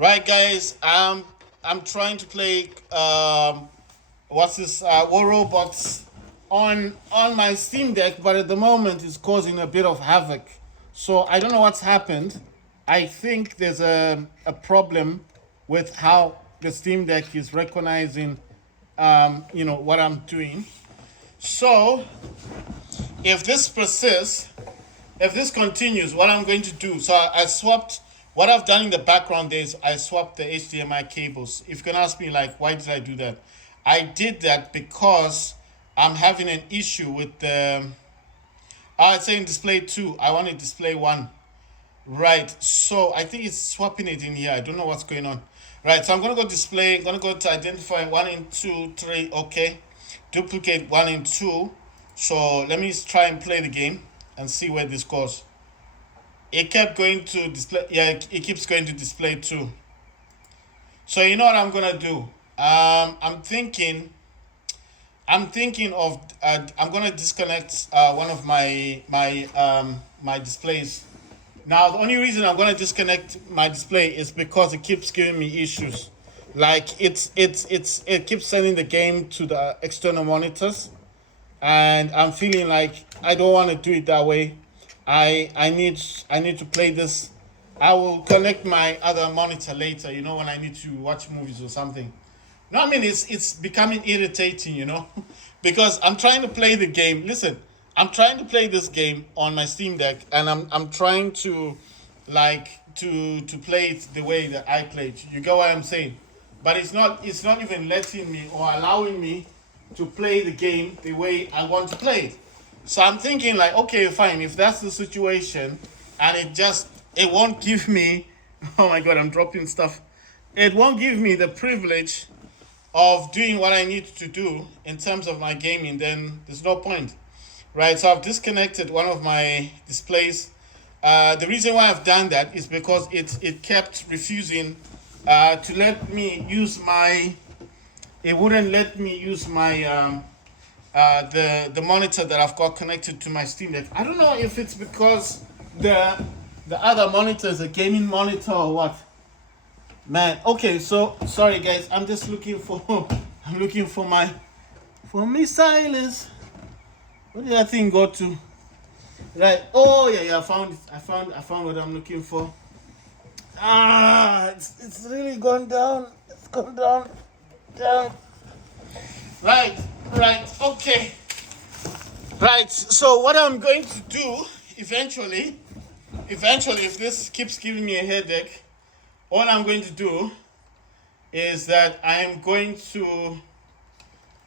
Right, guys. I'm trying to play what's this War Robots on my Steam Deck, but at the moment it's causing a bit of havoc. So I don't know what's happened. I think there's a problem with how the Steam Deck is recognizing what I'm doing. So if this persists, if this continues, what I'm going to do, so I swapped, what I've done in the background is I swapped the HDMI cables. If you can ask me, like, why did I do that? I did that because I'm having an issue with the, it's saying display 2. I want to display 1. Right, so I think it's swapping it in here. I don't know what's going on. Right, so I'm going to go display, I'm going to go to identify 1 and 2, 3, okay. Duplicate 1 and 2. So let me try and play the game and see where this goes. It kept going to display, yeah, it keeps going to display 2. So you know what I'm gonna do? I'm thinking of I'm gonna disconnect one of my displays. Now the only reason I'm gonna disconnect my display is because it keeps giving me issues. Like it keeps sending the game to the external monitors, and I'm feeling like I don't want to do it that way. I need to play this. I will connect my other monitor later. When I need to watch movies or something. No, I mean it's becoming irritating. Because I'm trying to play the game. Listen, I'm trying to play this game on my Steam Deck, and I'm trying to to play it the way that I play it. You get what I'm saying? But it's not even letting me or allowing me to play the game the way I want to play it. So I'm thinking like, okay, fine, if that's the situation, and it won't give me, oh my god, I'm dropping stuff. It won't give me the privilege of doing what I need to do in terms of my gaming, then there's no point. Right? So I've disconnected one of my displays. The reason why I've done that is because it kept refusing to let me use my, it wouldn't let me use my the monitor that I've got connected to my Steam Deck. I don't know if it's because the other monitor is a gaming monitor or what. Man, okay, so sorry guys, I'm just looking for I'm looking for my silence. Where did that thing go to? Right. Oh yeah, I found it. I found what I'm looking for. It's really gone down. It's gone down. Right, okay. Right. So what I'm going to do eventually, if this keeps giving me a headache, all I'm going to do is that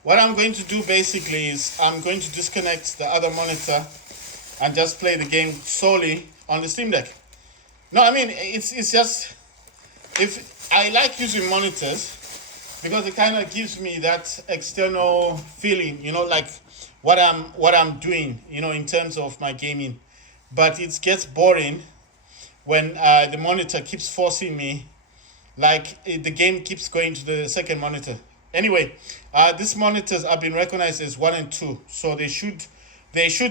what I'm going to do basically is I'm going to disconnect the other monitor and just play the game solely on the Steam Deck. No, I mean it's just, if I like using monitors because it kind of gives me that external feeling, like what I'm doing, in terms of my gaming. But it gets boring when the monitor keeps forcing me, like the game keeps going to the second monitor. Anyway, these monitors have been recognized as 1 and 2, so they should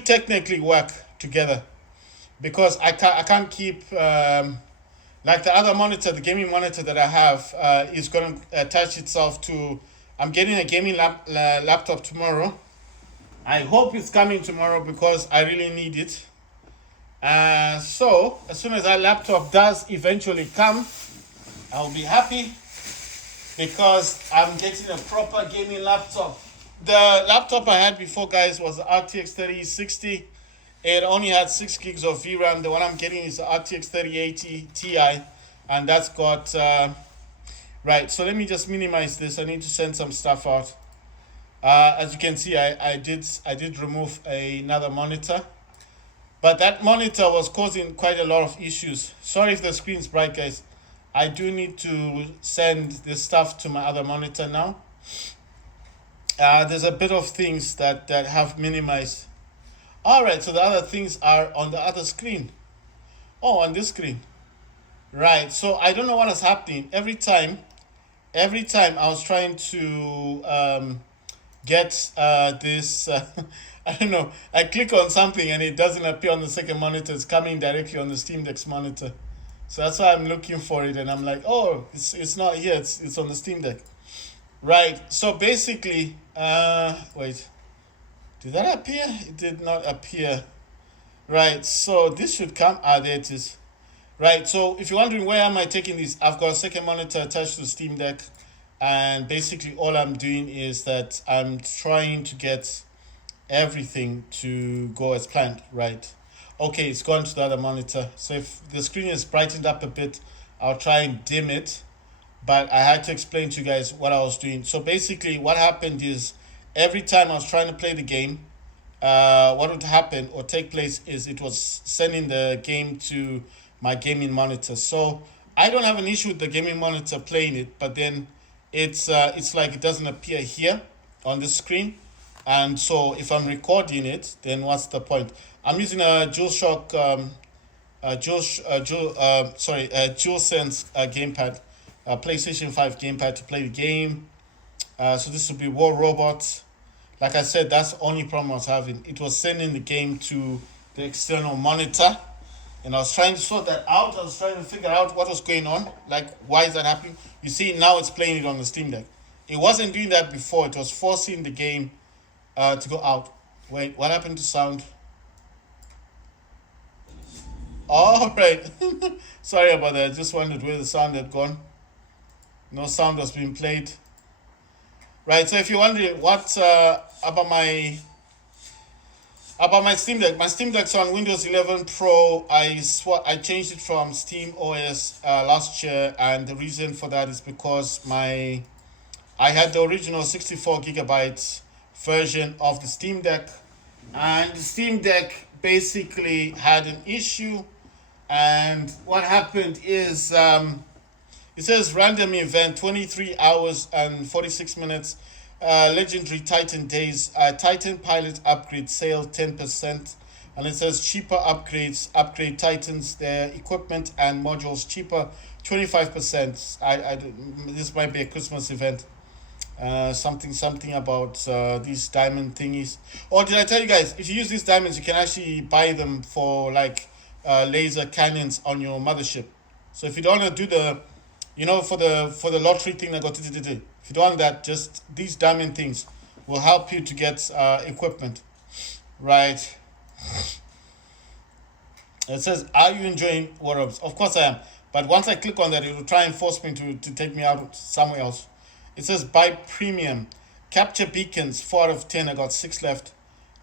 technically work together, because I can't keep like the other monitor, the gaming monitor that I have is going to attach itself to. I'm getting a gaming laptop tomorrow. I hope it's coming tomorrow because I really need it. So as soon as that laptop does eventually come, I'll be happy because I'm getting a proper gaming laptop. The laptop I had before, guys, was the RTX 3060. It only had 6 gigs of VRAM. The one I'm getting is the RTX 3080 Ti, and that's got right. So let me just minimize this. I need to send some stuff out. As you can see, I did remove another monitor, but that monitor was causing quite a lot of issues. Sorry if the screen's bright, guys. I do need to send this stuff to my other monitor now. There's a bit of things that have minimized. All right, so the other things are on the other screen. Oh, on this screen. Right. So I don't know what is happening. Every time I was trying to get this. I don't know. I click on something and it doesn't appear on the second monitor. It's coming directly on the Steam Deck's monitor. So that's why I'm looking for it, and I'm like, oh, it's not here. It's on the Steam Deck, right? So basically, wait, did that appear? It did not appear. Right. So this should come. Ah, there it is. Right. So if you're wondering where am I taking this, I've got a second monitor attached to the Steam Deck, and basically all I'm doing is that I'm trying to get everything to go as planned. Right. Okay, it's gone to the other monitor. So if the screen is brightened up a bit, I'll try and dim it. But I had to explain to you guys what I was doing. So basically, what happened is every time I was trying to play the game, what would happen or take place is it was sending the game to my gaming monitor. So I don't have an issue with the gaming monitor playing it, but then it's like it doesn't appear here on the screen. And so if I'm recording it, then what's the point? I'm using a DualShock, DualSense gamepad, PlayStation 5 gamepad to play the game. So this will be War Robot. Like I said, that's the only problem I was having. It was sending the game to the external monitor, and I was trying to sort that out. I was trying to figure out what was going on. Like, why is that happening? You see, now it's playing it on the Steam Deck. It wasn't doing that before. It was forcing the game to go out. Wait, what happened to sound? All right. Sorry about that. I just wondered where the sound had gone. No sound was being played. Right. So if you're wondering what about my Steam Deck's on Windows 11 Pro. I changed it from Steam OS last year, and the reason for that is because I had the original 64 gigabytes version of the Steam Deck, and the Steam Deck basically had an issue. And what happened is it says random event 23 hours and 46 minutes. Legendary Titan days. Titan pilot upgrade sale 10%. And it says cheaper upgrades. Upgrade Titans, their equipment and modules cheaper 25%. This might be a Christmas event. Something about these diamond thingies. Or did I tell you guys, if you use these diamonds, you can actually buy them for like laser cannons on your mothership. So if you don't want to do the, for the lottery thing that got if you don't want that, just these diamond things will help you to get equipment, right? It says, are you enjoying War Robs? Of course I am. But once I click on that, it will try and force me to take me out somewhere else. It says buy premium. Capture beacons, 4 out of 10. I got 6 left.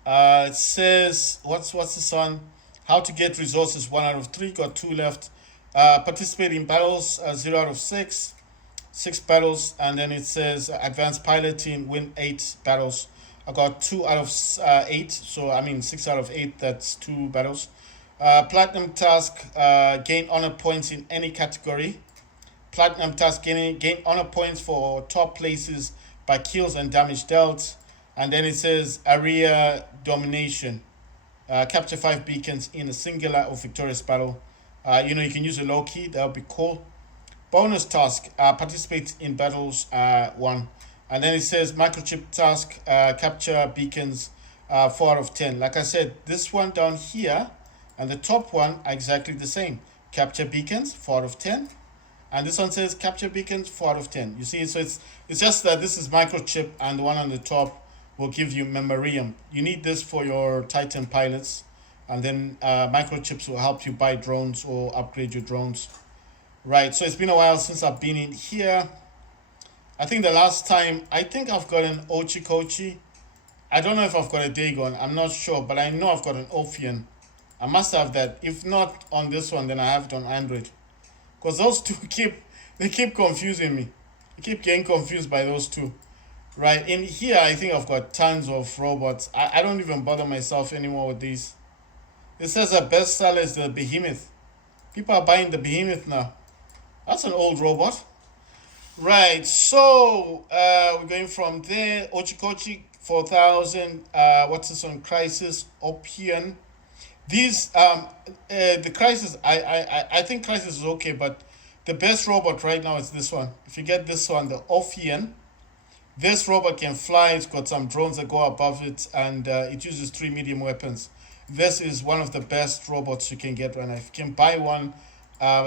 It says, what's this one? How to get resources, 1 out of 3. Got 2 left. Participate in battles, 0 out of 6. 6 battles. And then it says advanced piloting, win 8 battles. I got 2 out of 8. So, 6 out of 8. That's 2 battles. Platinum task, gain honor points in any category. Platinum task, gain honor points for top places by kills and damage dealt. And then it says area domination. Capture 5 beacons in a singular or victorious battle. You can use a low key, that would be cool. Bonus task, participate in battles 1. And then it says microchip task, capture beacons 4 out of 10. Like I said, this one down here and the top one are exactly the same. Capture beacons 4 out of 10. And this one says capture beacons 4 out of 10. You see, so it's just that this is microchip, and the one on the top will give you memoriam. You need this for your Titan pilots, and then microchips will help you buy drones or upgrade your drones. Right, so it's been a while since I've been in here. I think the last time, I've got an Ochikochi. I don't know if I've got a Dagon, I'm not sure, but I know I've got an Ophion. I must have that. If not on this one, then I have it on Android. Because those two keep confusing me. I keep getting confused by those two. Right, in here I think I've got tons of robots. I don't even bother myself anymore with these. It says a bestseller is the Behemoth. People are buying the Behemoth now. That's an old robot. Right, so we're going from there. Ochikochi 4000. What's this one? Crisis Ophion. These the Crisis, I think Crisis is okay, but the best robot right now is this one. If you get this one, the Ophion, this robot can fly. It's got some drones that go above it, and it uses 3 medium weapons. This is one of the best robots you can get right now. If you can buy one,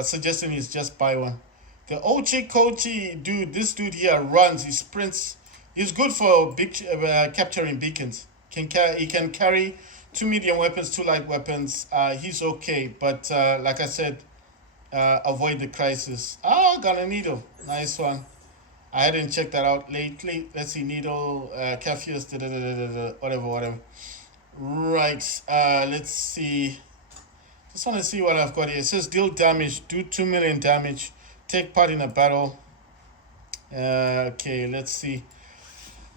suggestion is just buy one. The Ochi Kochi dude, this dude here runs, he sprints. He's good for capturing beacons. He can carry two medium weapons, two light weapons. He's okay, but like I said, avoid the crisis. Oh, got a needle. Nice one. I hadn't checked that out lately. Let's see, needle, Capheus, whatever. Right. Let's see. Just want to see what I've got here. It says deal damage, do 2 million damage, take part in a battle. Okay, let's see.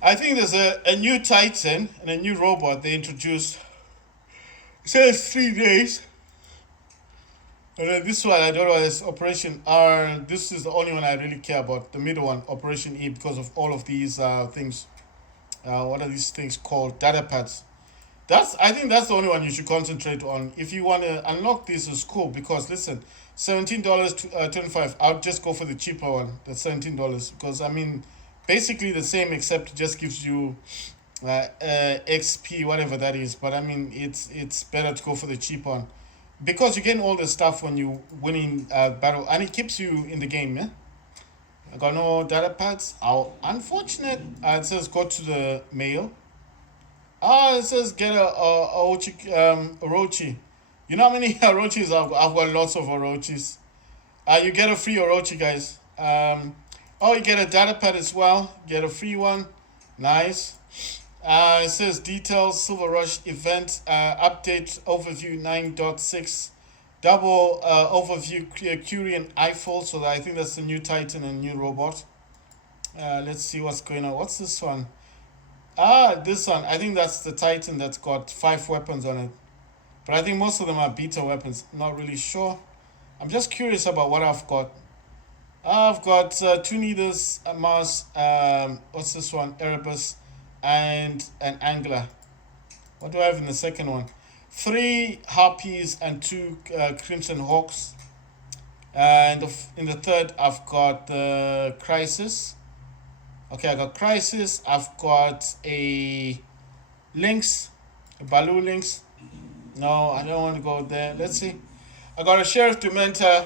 I think there's a new Titan and a new robot they introduced. It says 3 days. And then this one, I don't know, it's Operation R. This is the only one I really care about. The middle one, Operation E, because of all of these things. What are these things called? Data pads. I think that's the only one you should concentrate on. If you want to unlock this, is cool because listen, $17.25. I'll just go for the cheaper one, the $17, because I mean, basically the same except it just gives you XP, whatever that is. But I mean, it's better to go for the cheap one because you gain all the stuff when you winning battle, and it keeps you in the game. Yeah, I got no data pads. How unfortunate. It says go to the mail. It says get Orochi. You know how many Orochis I've got lots of Orochis. You get a free Orochi, guys. You get a data pad as well. Get a free one. Nice. It says details, Silver Rush event, update overview 9.6. Double overview Curie and Eiffel. So I think that's the new Titan and new robot. Let's see what's going on. What's this one? This one. I think that's the Titan that's got 5 weapons on it. But I think most of them are beta weapons. Not really sure. I'm just curious about what I've got. I've got 2 Needles, a Mars, what's this one? Erebus, and an Angler. What do I have in the second one? 3 Harpies and 2 Crimson Hawks. And in the third, I've got the Crisis. Okay, I got Crisis. I've got a Lynx, a Baloo Lynx. No, I don't want to go there. Let's see. I got a Sheriff Dementor.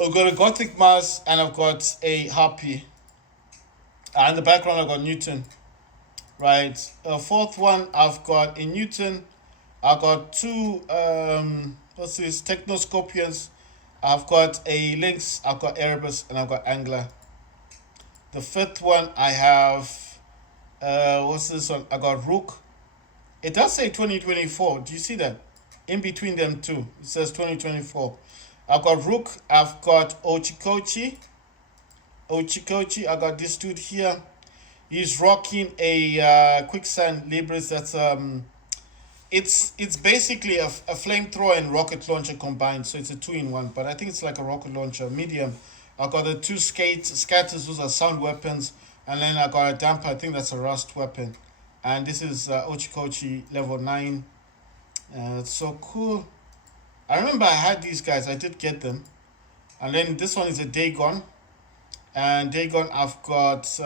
I've got a Gothic Mars, and I've got a Harpy. In the background, I've got Newton. Right. Fourth one, I've got a Newton. I've got 2, what's this, Technoscopians. I've got a Lynx, I've got Erebus, and I've got Angler. The fifth one, I have, what's this one? I got Rook. It does say 2024. Do you see that? In between them two, it says 2024. I've got Rook, I've got Ochikochi. I got this dude here. He's rocking a Quicksand Libris. That's it's basically a flamethrower and rocket launcher combined, so it's a 2-in-1. But I think it's like a rocket launcher, medium. I got the 2 scatters, those are sound weapons, and then I got a damper. I think that's a rust weapon. And this is Ochikochi level 9. It's so cool. I remember I had these guys. I did get them. And then this one is a Dagon. And Dagon, I've got 2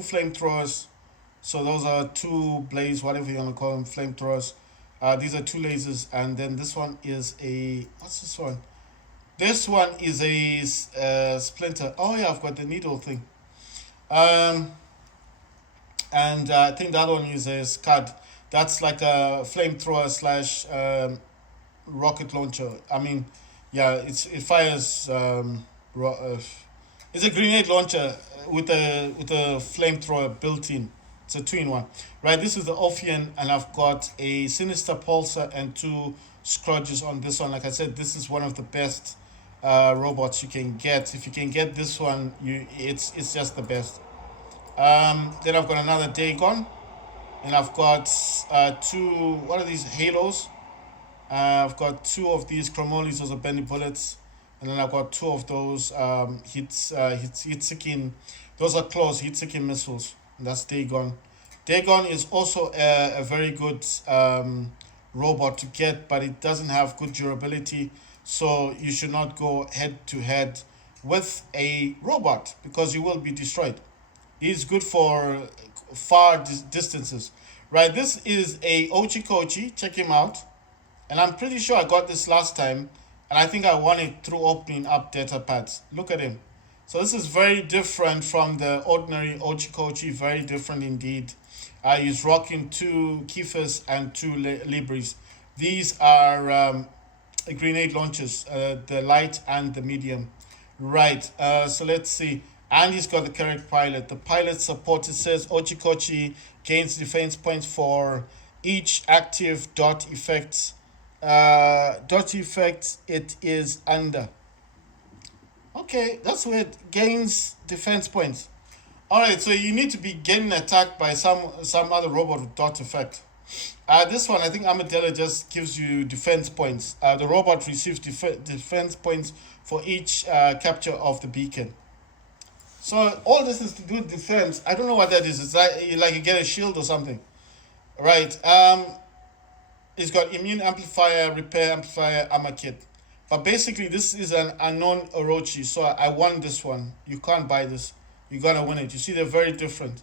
flamethrowers. So those are 2 blaze, whatever you want to call them, flamethrowers. These are 2 lasers. And then this one is a... What's this one? This one is a splinter. Oh yeah, I've got the needle thing. And I think that one is a Scud. That's like a flamethrower slash rocket launcher. I mean, yeah, it fires. It's a grenade launcher with a flamethrower built in. It's a 2-in-1. Right, this is the Ophion, and I've got a Sinister Pulsar and 2 Scrudges on this one. Like I said, this is one of the best robots you can get. If you can get this one, it's just the best. Then I've got another Dagon, and I've got 2. What are these Halos? I've got 2 of these Chromolis, those are Bendy Bullets, and then I've got 2 of those heat-seeking. Those are close heat-seeking missiles. And that's Dagon. Dagon is also a very good robot to get, but it doesn't have good durability. So you should not go head to head with a robot because you will be destroyed. He's good for far distances. Right, this is a Ochikochi. Check him out. And I'm pretty sure I got this last time, and I think I won it through opening up data pads. Look at him. So this is very different from the ordinary Ochikochi, very different indeed. He's rocking two Kifas and two Libris. These are grenade launchers, the light and the medium. Right, so let's see. And he's got the correct pilot. The pilot support, it says Ochikochi gains defense points for each active dot effects. Dot effects it is under. Okay, that's weird. Gains defense points. Alright, so you need to be getting attacked by some other robot with dot effect. This one, I think Amadella just gives you defense points. The robot receives defense points for each capture of the beacon. So all this is to do with defense. I don't know what that is. It's like you get a shield or something. Right. It's got immune amplifier, repair amplifier, armor kit. But basically, this is an unknown Orochi. So I won this one. You can't buy this. You gotta win it. You see, they're very different.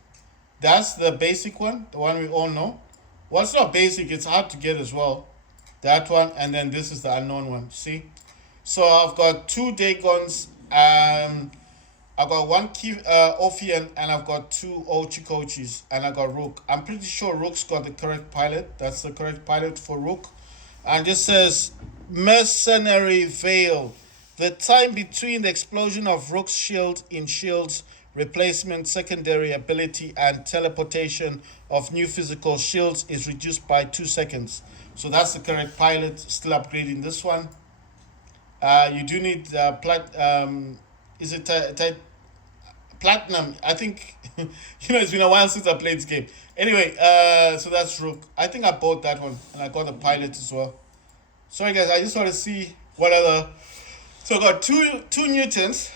That's the basic one, the one we all know. Well, it's not basic. It's hard to get as well. That one, and then this is the unknown one. See? So I've got two Dagons. I've got one Ophian, and I've got two Ochikochis, and I got Rook. I'm pretty sure Rook's got the correct pilot. That's the correct pilot for Rook. And this says Mercenary Veil. The time between the explosion of Rook's shield in shields, replacement, secondary ability, and teleportation of new physical shields is reduced by 2 seconds. So that's the correct pilot. Still upgrading this one. You do need is it platinum? I think it's been a while since I played this game. Anyway, so that's Rook. I think I bought that one, and I got the pilot as well. Sorry guys, I just want to see what other. So I got two Newtons.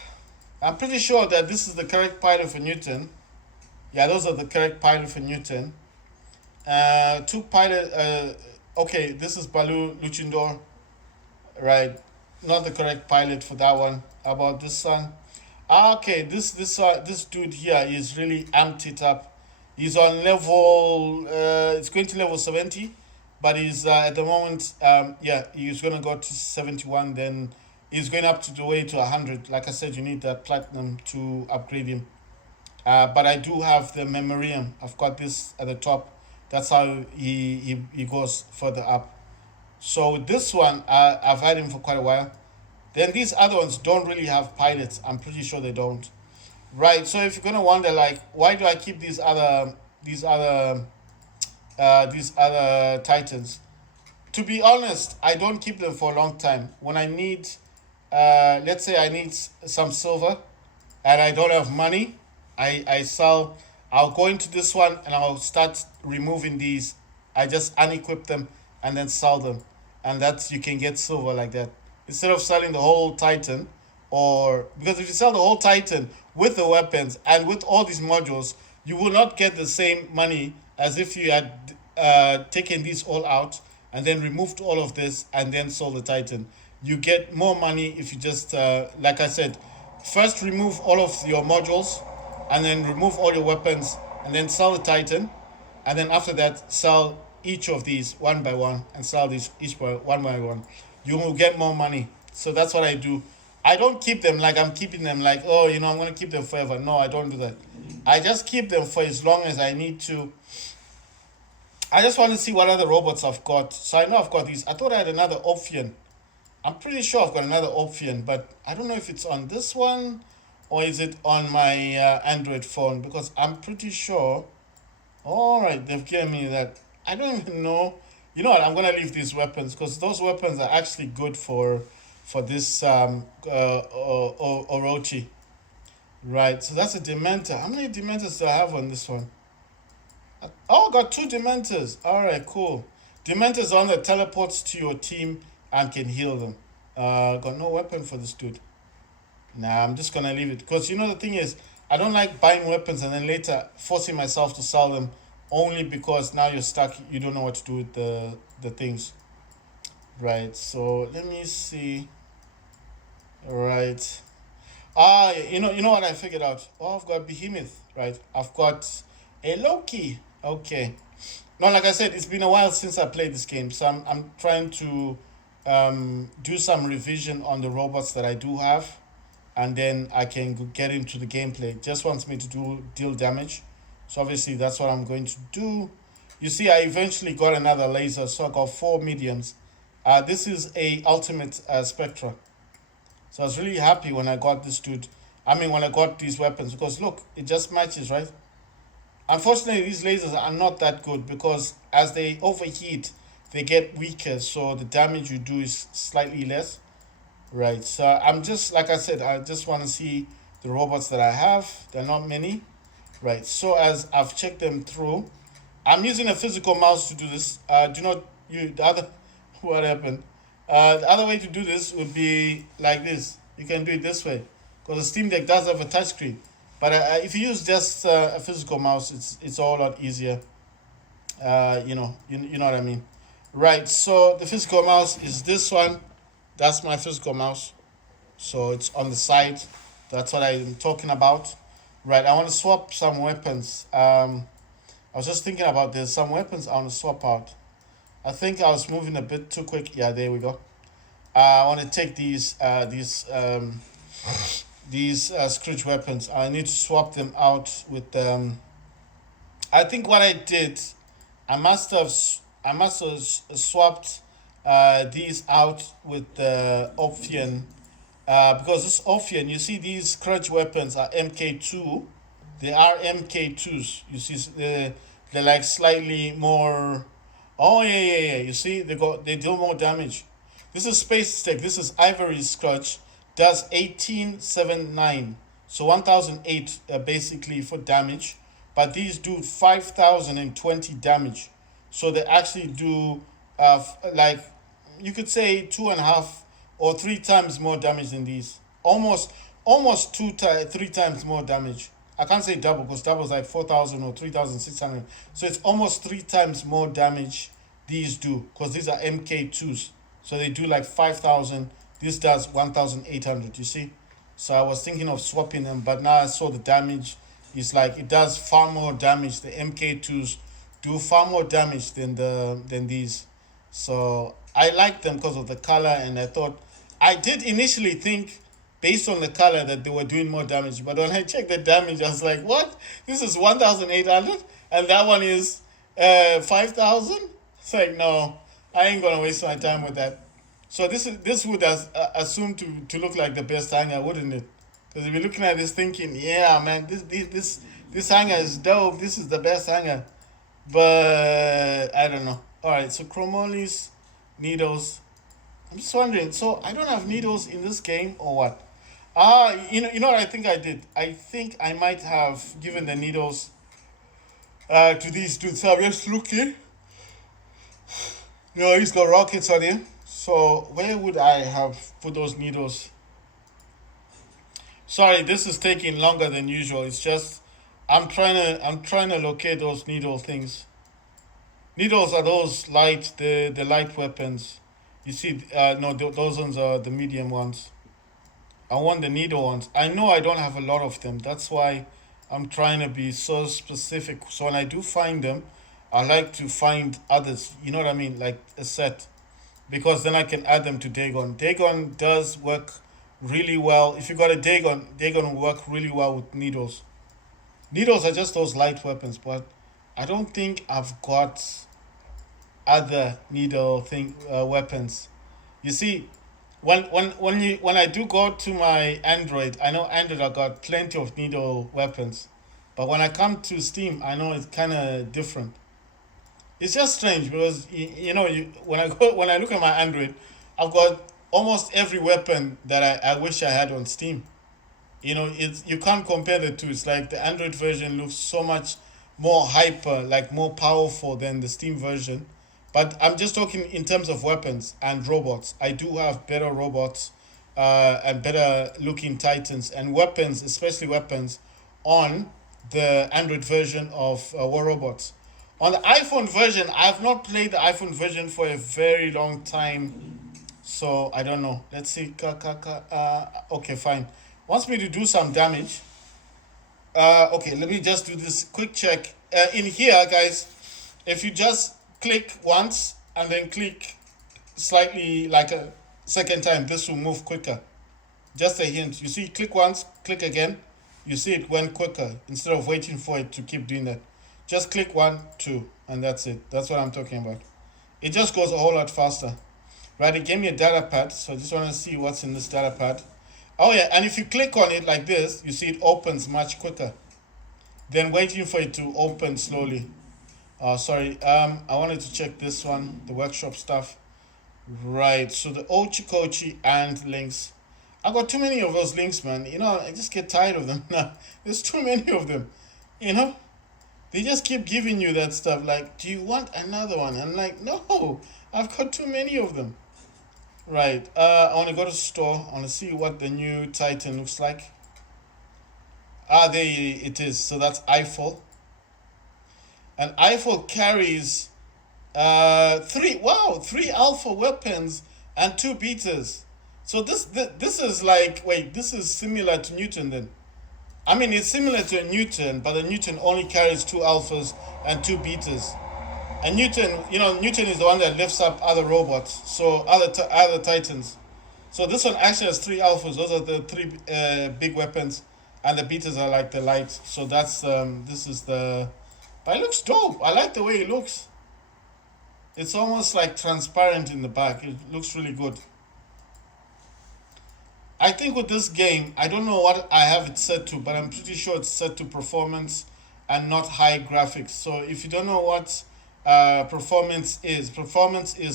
I'm pretty sure that this is the correct pilot for Newton. Yeah, those are the correct pilot for Newton. Two pilot. Okay, this is Balu Luchindor. Right, not the correct pilot for that one. How about this one? Okay, this dude here is really amped it up. He's on level. It's going to level 70, but he's at the moment. Yeah, he's gonna go to 71. Then he's going up to the way to 100. Like I said, you need that platinum to upgrade him. But I do have the memoriam. I've got this at the top. That's how he goes further up. So this one, I've had him for quite a while. Then these other ones don't really have pilots. I'm pretty sure they don't. Right. So if you're gonna wonder, like, why do I keep these other titans? To be honest, I don't keep them for a long time. When I need, let's say I need some silver, and I don't have money, I sell. I'll go into this one and I'll start removing these. I just unequip them and then sell them, and that's you can get silver like that instead of selling the whole Titan. Or because if you sell the whole Titan with the weapons and with all these modules, you will not get the same money as if you had taken these all out and then removed all of this and then sold the Titan. You get more money if you just, like I said, first remove all of your modules and then remove all your weapons and then sell the Titan. And then after that, sell each of these one by one and sell these each by one. You will get more money. So that's what I do. I don't keep them like I'm keeping them like, oh, I'm going to keep them forever. No, I don't do that. I just keep them for as long as I need to. I just want to see what other robots I've got. So I know I've got these. I thought I had another Ophion. I'm pretty sure I've got another Ophion, but I don't know if it's on this one or is it on my Android phone, because I'm pretty sure. All right, they've given me that. I don't even know. You know what? I'm gonna leave these weapons because those weapons are actually good for this Orochi. Right. So that's a Dementor. How many Dementors do I have on this one? Oh, I got two Dementors. All right, cool. Dementors on that teleports to your team and can heal them. Got no weapon for this dude. Nah, I'm just gonna leave it because the thing is, I don't like buying weapons and then later forcing myself to sell them only because now you're stuck. You don't know what to do with the things. Right. So let me see. Right. You know what I figured out? Oh, I've got Behemoth. Right. I've got a Loki. Okay. No, like I said, it's been a while since I played this game, so I'm trying to do some revision on the robots that I do have, and then I can get into the gameplay. It just wants me to deal damage, so obviously that's what I'm going to do. You see, I eventually got another laser, so I got four mediums. This is a ultimate Spectra, so I was really happy when I got this dude. I mean, when I got these weapons, because look, it just matches, right? Unfortunately, these lasers are not that good because as they overheat, they get weaker, so the damage you do is slightly less. Right. So I'm just like I said, I just want to see the robots that I have. They're not many. Right. So as I've checked them through, I'm using a physical mouse to do this. Do not you the other what happened? The other way to do this would be like this. You can do it this way because the Steam Deck does have a touchscreen. But if you use just a physical mouse, it's all a lot easier. You know what I mean. Right. So the physical mouse is this one. That's my physical mouse. So it's on the side. That's what I'm talking about. Right. I want to swap some weapons. I was just thinking about there's some weapons I want to swap out. I think I was moving a bit too quick. Yeah, there we go. I want to take these Scrooge weapons. I need to swap them out with I think what I did, I must have swapped these out with the Ophion, because this Ophion, you see, these crutch weapons are MK2. They are MK2s. You see, they're like slightly more. Oh yeah, yeah, yeah. You see, they do more damage. This is Space Stick. This is Ivory's crutch. Does 1879. So 1008 basically for damage. But these do 5020 damage. So they actually do like you could say two and a half or three times more damage than these. Almost three times more damage. I can't say double because double is like 4,000 or 3,600. So it's almost three times more damage these do because these are MK2s. So they do like 5,000. This does 1,800. You see? So I was thinking of swapping them, but now I saw the damage. It's like it does far more damage. The MK2s do far more damage than these. So I liked them because of the color, and I thought I did initially think based on the color that they were doing more damage. But when I checked the damage, I was like, what? This is 1,800, and that one is 5,000. It's like no, I ain't gonna waste my time with that. So this would assume to look like the best hanger, wouldn't it? Because if you're looking at this thinking, yeah, man, this hanger is dope. This is the best hanger, but I don't know. All right, so chromoly's needles. I'm just wondering. So I don't have needles in this game or what? You know what I think I did. I think I might have given the needles to these dudes. So I'm just looking. He's got rockets on him. So where would I have put those needles? Sorry, this is taking longer than usual. It's just I'm trying to locate those needle things. Needles are those the light weapons. You see, no, those ones are the medium ones. I want the needle ones. I know I don't have a lot of them. That's why I'm trying to be so specific. So when I do find them, I like to find others. You know what I mean? Like a set, because then I can add them to Dagon. Dagon does work really well. If you got a Dagon, Dagon will work really well with needles. Needles are just those light weapons, but I don't think I've got other needle thing weapons. You see, when I do go to my Android, I know Android I got plenty of needle weapons, but when I come to Steam, I know it's kind of different. It's just strange because when I look at my Android, I've got almost every weapon that I wish I had on Steam. It's you can't compare the two. It's like the Android version looks so much more hyper, like more powerful than the Steam version. But I'm just talking in terms of weapons and robots. I do have better robots and better looking Titans and weapons, especially weapons on the Android version of War Robots. On the iPhone version, I've not played the iPhone version for a very long time, so I don't know. Let's see. Okay, fine. Wants me to do some damage. Okay, let me just do this quick check. In here, guys, if you just click once and then click slightly like a second time, this will move quicker. Just a hint. You see, click once, click again. You see it went quicker instead of waiting for it to keep doing that. Just click 1, 2, and that's it. That's what I'm talking about. It just goes a whole lot faster. Right, it gave me a data pad, so I just want to see what's in this data pad. Oh yeah, and if you click on it like this, you see it opens much quicker than waiting for it to open slowly. Sorry, I wanted to check this one, the workshop stuff. Right, so the Ochikochi and links. I got too many of those links, man. You know, I just get tired of them now. There's too many of them. You know, they just keep giving you that stuff. Like, do you want another one? I'm like, no, I've got too many of them. Right. I want to go to the store. I want to see what the new Titan looks like. Ah, there it is. So that's Eiffel. And Eiffel carries three alpha weapons and 2 betas. So this is like, wait, this is similar to Newton then. I mean, it's similar to a Newton, but the Newton only carries 2 alphas and 2 betas. And Newton, you know, Newton is the one that lifts up other robots, so other titans. So this one actually has 3 alphas. Those are the 3 big weapons, and the betas are like the light. So that's this is the. But it looks dope. I like the way it looks. It's almost like transparent in the back. It looks really good. I think with this game, I don't know what I have it set to, but I'm pretty sure it's set to performance and not high graphics. So if you don't know what performance is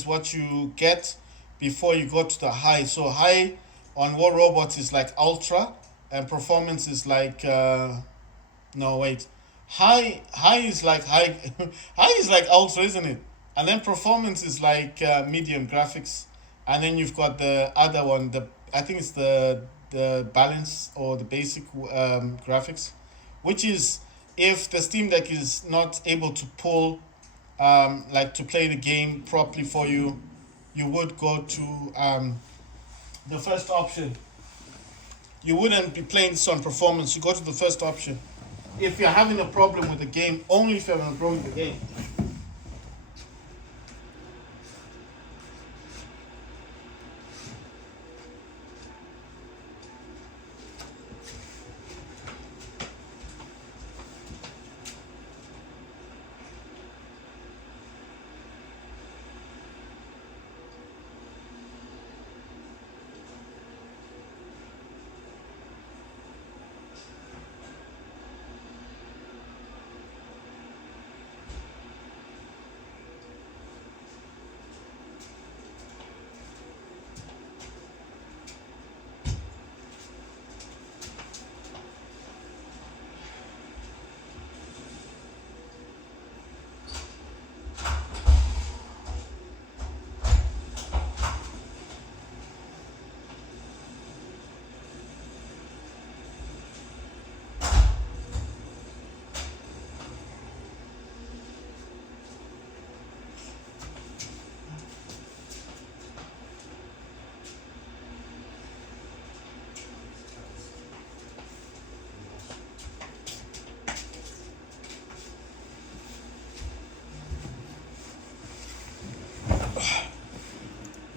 what you get before you go to the high. So high on War Robots is like ultra, and performance is like no wait, high is like high high is like ultra, isn't it? And then performance is like medium graphics, and then you've got the other one, the I think it's the balance or the basic graphics, which is if the Steam Deck is not able to pull like to play the game properly for you, you would go to the first option. You wouldn't be playing this on performance. You go to the first option. If you're having a problem with the game, only if you're having a problem with the game.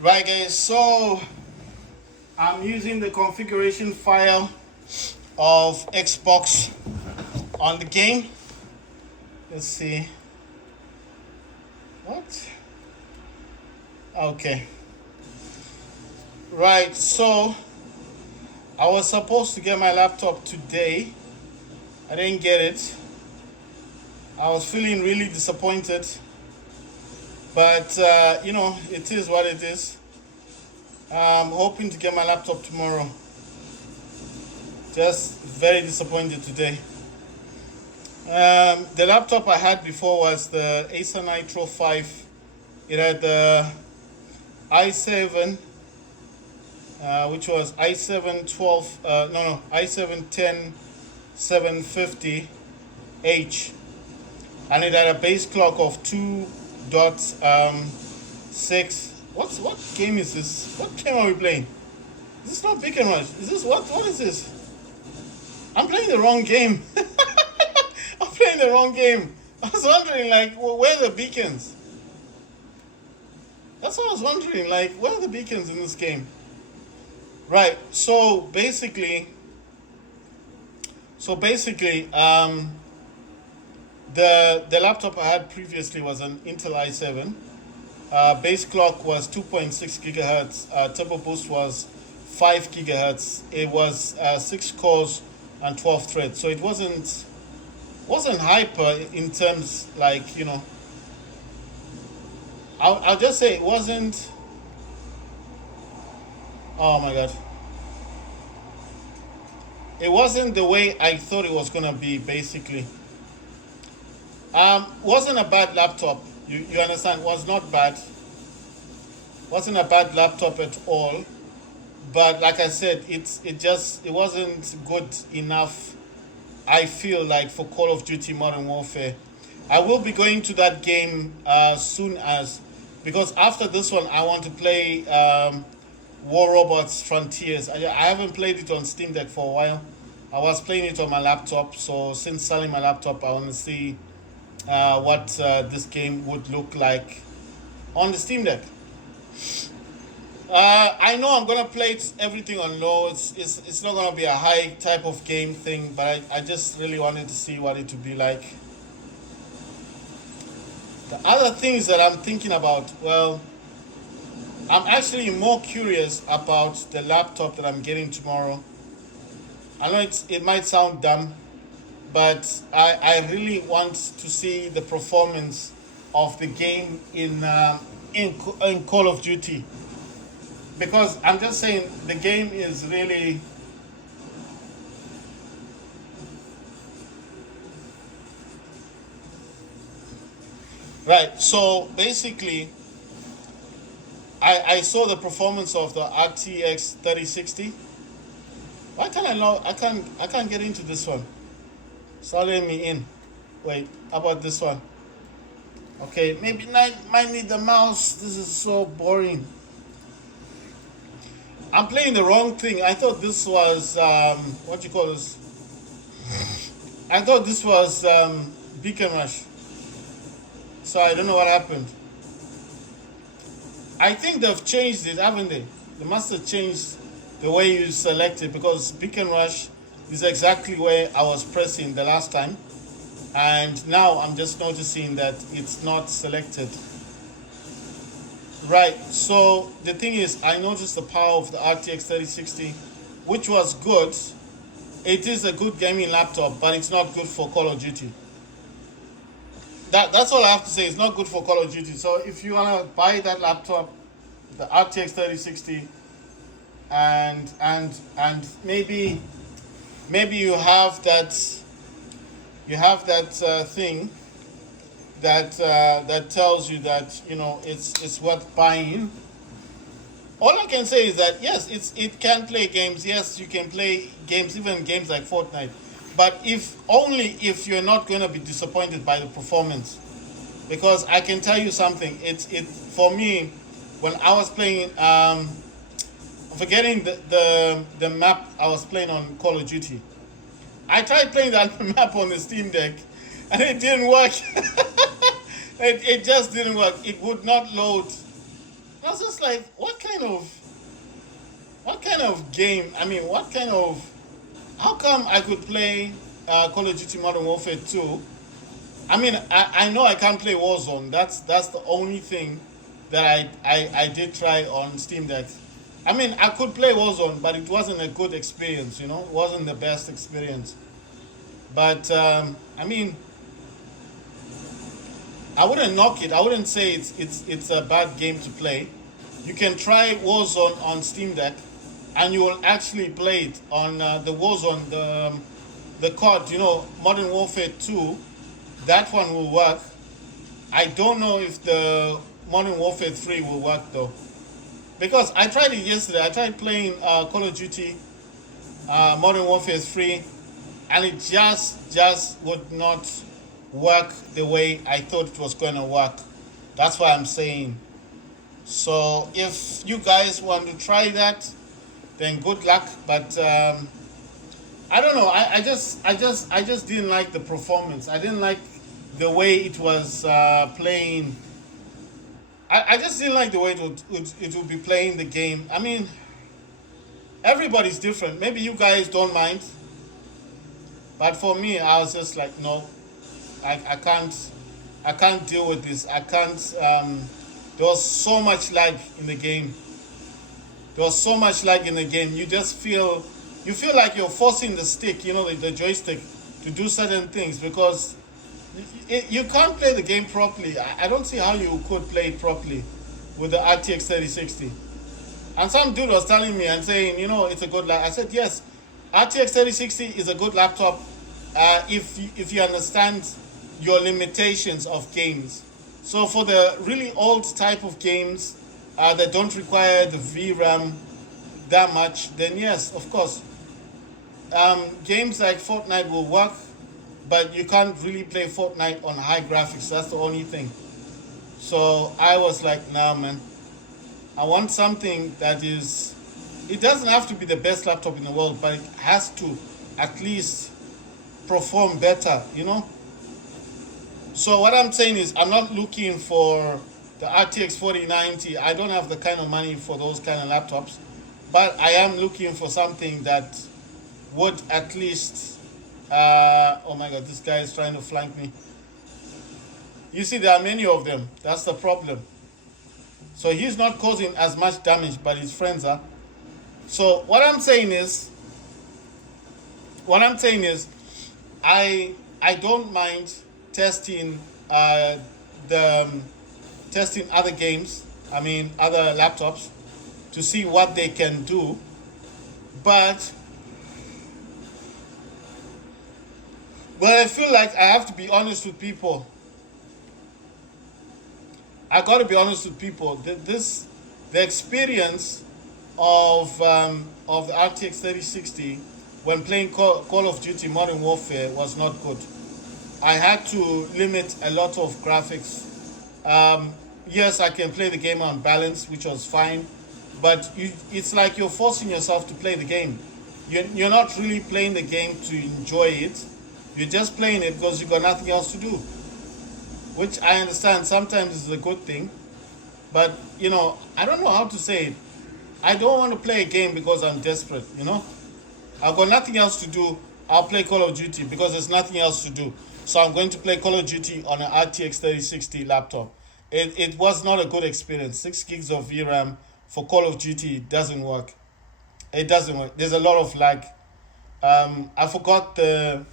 Right guys, so I'm using the configuration file of Xbox on the game. Let's see. What? Okay. Right, so I was supposed to get my laptop today. I didn't get it. I was feeling really disappointed. But, you know, it is what it is. I'm hoping to get my laptop tomorrow. Just very disappointed today. The laptop I had before was the Acer Nitro 5. It had the i7, which was i7 12, i7 10 750H. And it had a base clock of 2.6. What game is this? What game are we playing? Is this not Big and Rush? Is this what is this? I'm playing the wrong game. I'm playing the wrong game. I was wondering, like, where are the beacons? That's what I was wondering, like, where are the beacons in this game? Right. So basically, the laptop I had previously was an Intel i7. Base clock was 2.6 gigahertz. Turbo boost was 5 gigahertz. It was 6 cores and 12 threads. So it wasn't hyper in terms, like, you know. I'll just say it wasn't. Oh my god, it wasn't the way I thought it was gonna be. Basically, wasn't a bad laptop. You understand? Was not bad. Wasn't a bad laptop at all. But like I said, it wasn't good enough. I feel like for Call of Duty Modern Warfare, I will be going to that game soon as, because after this one I want to play War Robots Frontiers. I haven't played it on Steam Deck for a while. I was playing it on my laptop, so since selling my laptop, I want to see what this game would look like on the Steam Deck. I know I'm gonna play everything on low. It's not gonna be a high type of game thing, but I just really wanted to see what it would be like. The other things that I'm thinking about, well, I'm actually more curious about the laptop that I'm getting tomorrow. I know it might sound dumb, but I really want to see the performance of the game in Call of Duty, because I'm just saying the game is really. Right. So basically, I saw the performance of the RTX 3060. Why can't I know? I can't get into this one. It's not letting me in. Wait, how about this one? Okay, maybe might need the mouse. This is so boring. I'm playing the wrong thing. I thought this was what you call this. I thought this was Beacon Rush. So I don't know what happened. I think they've changed it, haven't they? They must have changed the way you select it, because Beacon Rush is exactly where I was pressing the last time, and now I'm just noticing that it's not selected. Right. So the thing is, I noticed the power of the RTX 3060, which was good. It is a good gaming laptop, but it's not good for Call of Duty. That's all I have to say. It's not good for Call of Duty. So if you wanna buy that laptop, the RTX 3060, and maybe you have that thing that tells you that, you know, it's worth buying. All I can say is that yes, it can play games. Yes, you can play games, even games like Fortnite. But if only if you're not going to be disappointed by the performance, because I can tell you something. It for me, when I was playing, forgetting the map I was playing on Call of Duty. I tried playing that map on the Steam Deck, and it didn't work. It just didn't work. It would not load. I was just like, what kind of game? I mean, what kind of? How come I could play Call of Duty Modern Warfare 2? I mean, I know I can't play Warzone. That's the only thing that I did try on Steam Deck. I mean, I could play Warzone, but it wasn't a good experience. You know, it wasn't the best experience. But I mean, I wouldn't knock it. I wouldn't say it's a bad game to play. You can try Warzone on Steam Deck, and you will actually play it on the Warzone, the COD. You know, Modern Warfare 2. That one will work. I don't know if the Modern Warfare 3 will work though, because I tried it yesterday. I tried playing Call of Duty Modern Warfare 3, and it just would not work the way I thought it was going to work. That's why I'm saying. So if you guys want to try that, then good luck. But I don't know. I just didn't like the performance. I didn't like the way it was playing. I just didn't like the way it would be playing the game. I mean, everybody's different. Maybe you guys don't mind, but for me, I was just like, no, I can't deal with this. I can't. There was so much lag in the game. There was so much lag in the game. You feel like you're forcing the stick, the joystick, to do certain things because you can't play the game properly. I don't see how you could play it properly with the RTX 3060. And some dude was telling me and saying, it's a good laptop. I said, yes, RTX 3060 is a good laptop if you understand your limitations of games. So for the really old type of games that don't require the VRAM that much, then yes, of course, games like Fortnite will work, but you can't really play Fortnite on high graphics. That's the only thing. So I was like, nah, man. I want something that is. It doesn't have to be the best laptop in the world, but it has to at least perform better. So what I'm saying is, I'm not looking for the RTX 4090. I don't have the kind of money for those kind of laptops, but I am looking for something that would at least. Oh my God, this guy is trying to flank me. You see, there are many of them. That's the problem. So he's not causing as much damage, but his friends are. So what I'm saying is, I don't mind testing the testing other games. I mean, other laptops to see what they can do, but I feel like I have to be honest with people. I got to be honest with people. The experience of the RTX 3060 when playing Call of Duty Modern Warfare was not good. I had to limit a lot of graphics. Yes, I can play the game on balance, which was fine, but it's like you're forcing yourself to play the game. You're not really playing the game to enjoy it. You're just playing it because you got nothing else to do, which I understand sometimes is a good thing. But I don't know how to say it. I don't want to play a game because I'm desperate. I've got nothing else to do. I'll play Call of Duty because there's nothing else to do. So I'm going to play Call of Duty on an RTX 3060 laptop. It was not a good experience. 6 gigs of VRAM for Call of Duty doesn't work. It doesn't work. There's a lot of lag. I forgot the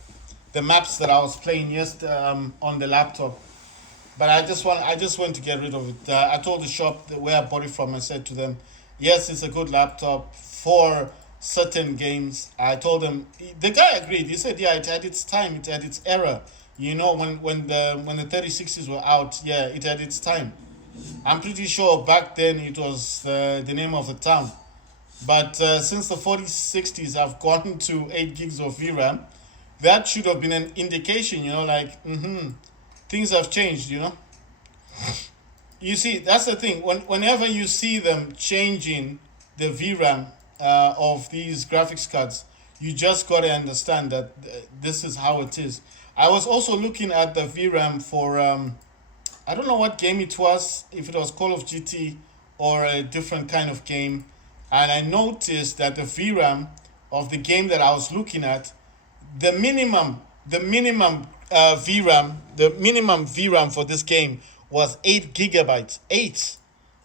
maps that I was playing yesterday on the laptop, but I just want to get rid of it. I told the shop where I bought it from. I said to them, yes, it's a good laptop for certain games. I told them, the guy agreed. He said, yeah, it had its time, it had its era. When the 3060s were out, yeah, it had its time. I'm pretty sure back then it was the name of the town. But since the 4060s have gone to 8 gigs of VRAM, that should have been an indication, like, things have changed. You see, that's the thing. Whenever you see them changing the VRAM of these graphics cards, you just got to understand that this is how it is. I was also looking at the VRAM for, I don't know what game it was, if it was Call of Duty or a different kind of game. And I noticed that the VRAM of the game that I was looking at, the minimum VRAM for this game was 8 gigabytes. 8.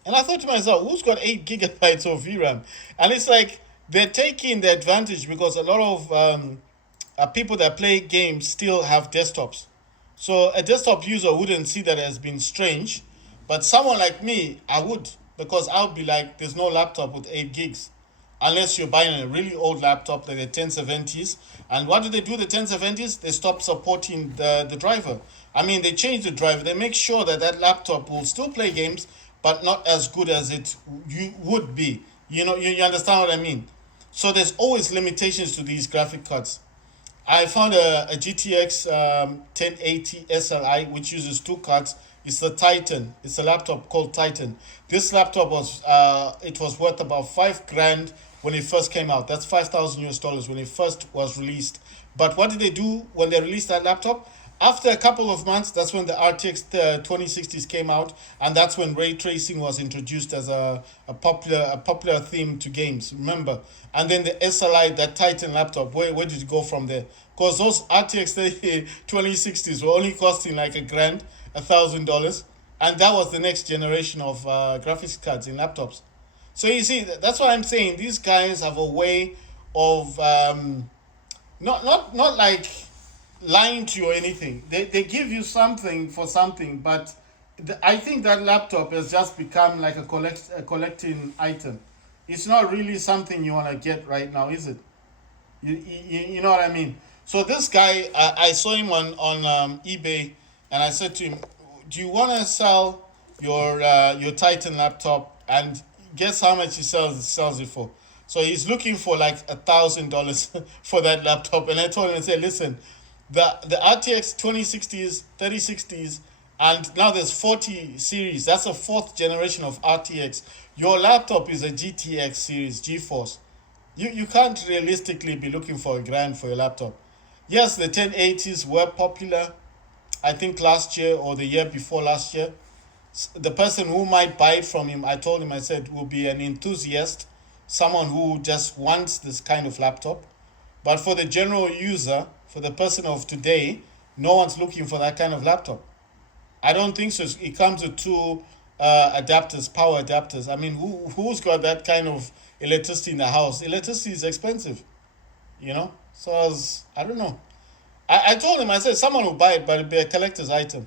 And I thought to myself, who's got 8 gigabytes of VRAM? And it's like they're taking the advantage because a lot of people that play games still have desktops. So a desktop user wouldn't see that as being strange, but someone like me, I would, because I would be like, there's no laptop with 8 gigs, unless you're buying a really old laptop like the 1070s. And what do? The 1070s? They stop supporting the driver. I mean, they change the driver. They make sure that that laptop will still play games, but not as good as it you would be. You understand what I mean? So there's always limitations to these graphic cards. I found a GTX 1080 SLI which uses 2 cards. It's the Titan. It's a laptop called Titan. This laptop was worth about 5 grand when it first came out. That's 5,000 US dollars when it first was released. But what did they do when they released that laptop? After a couple of months, that's when the RTX 2060s came out, and that's when ray tracing was introduced as a popular theme to games. Remember, and then the SLI, that Titan laptop. Where did it go from there? Because those RTX 2060s were only costing like a grand, $1,000, and that was the next generation of graphics cards in laptops. So you see, that's what I'm saying. These guys have a way of not like lying to you or anything. They give you something for something, but I think that laptop has just become like a collecting item. It's not really something you want to get right now, is it? You know what I mean? So this guy, I saw him on eBay, and I said to him, "Do you want to sell your Titan laptop?" And guess how much he sells it for? So he's looking for like $1,000 for that laptop, and I told him, I said, "Listen, the RTX 2060s, 3060s, and now there's 40 series. That's a fourth generation of RTX. Your laptop is a GTX series, GeForce. You can't realistically be looking for a grand for your laptop. Yes, the 1080s were popular, I think last year or the year before last year. The person who might buy it from him, I told him, I said, will be an enthusiast, someone who just wants this kind of laptop. But for the general user, for the person of today, no one's looking for that kind of laptop. I don't think so. It comes with two adapters, power adapters. I mean, who's got that kind of electricity in the house? Electricity is expensive, you know. So I don't know. I told him, I said someone will buy it, but it'll be a collector's item.